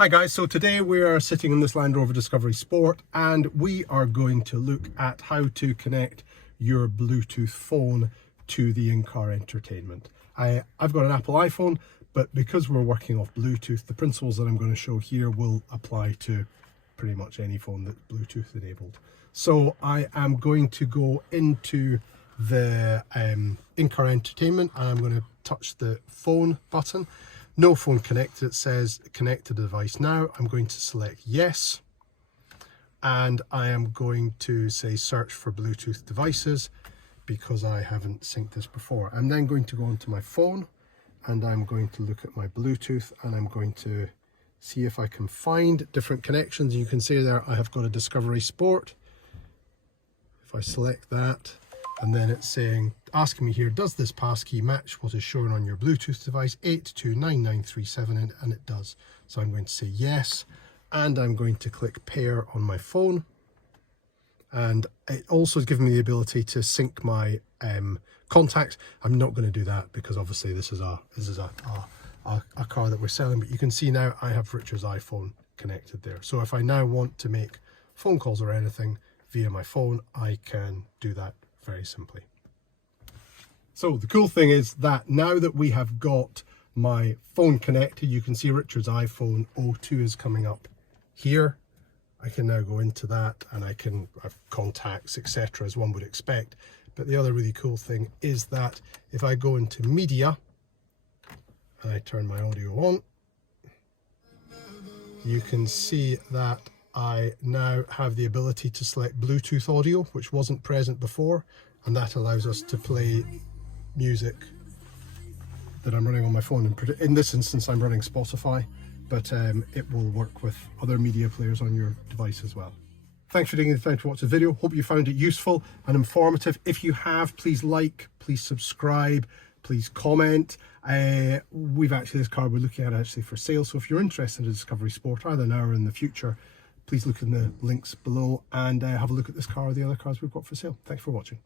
Hi guys, so today we are sitting in this Land Rover Discovery Sport and we are going to look at how to connect your Bluetooth phone to the in-car entertainment. I've got an Apple iPhone, but because we're working off Bluetooth, the principles that I'm going to show here will apply to pretty much any phone that's Bluetooth enabled. So I am going to go into the in-car entertainment and I'm going to touch the phone button. No phone connected, it says connect to the device now. I'm going to select yes, and I am going to say search for Bluetooth devices because I haven't synced this before. I'm then going to go onto my phone and I'm going to look at my Bluetooth and I'm going to see if I can find different connections. You can see there I have got a Discovery Sport. If I select that, and then it's asking me here, does this passkey match what is shown on your Bluetooth device 829937, and it does. So I'm going to say yes, and I'm going to click pair on my phone, and it also is giving me the ability to sync my contacts. I'm not going to do that because obviously this is a car that we're selling, but you can see now I have Richard's iPhone connected there. So if I now want to make phone calls or anything via my phone, I can do that very simply. So the cool thing is that now that we have got my phone connected, you can see Richard's iPhone 02 is coming up here. I can now go into that and I can have contacts, etc., as one would expect. But the other really cool thing is that if I go into media and I turn my audio on, you can see that I now have the ability to select Bluetooth audio, which wasn't present before, and that allows us to play music that I'm running on my phone. In this instance I'm running Spotify, but it will work with other media players on your device as well. Thanks for taking the time to watch the video. Hope you found it useful and informative. If you have, please like, please subscribe, please comment. This car we're looking at actually for sale, so if you're interested in a Discovery Sport either now or in the future, please look in the links below and have a look at this car or the other cars we've got for sale. Thanks for watching.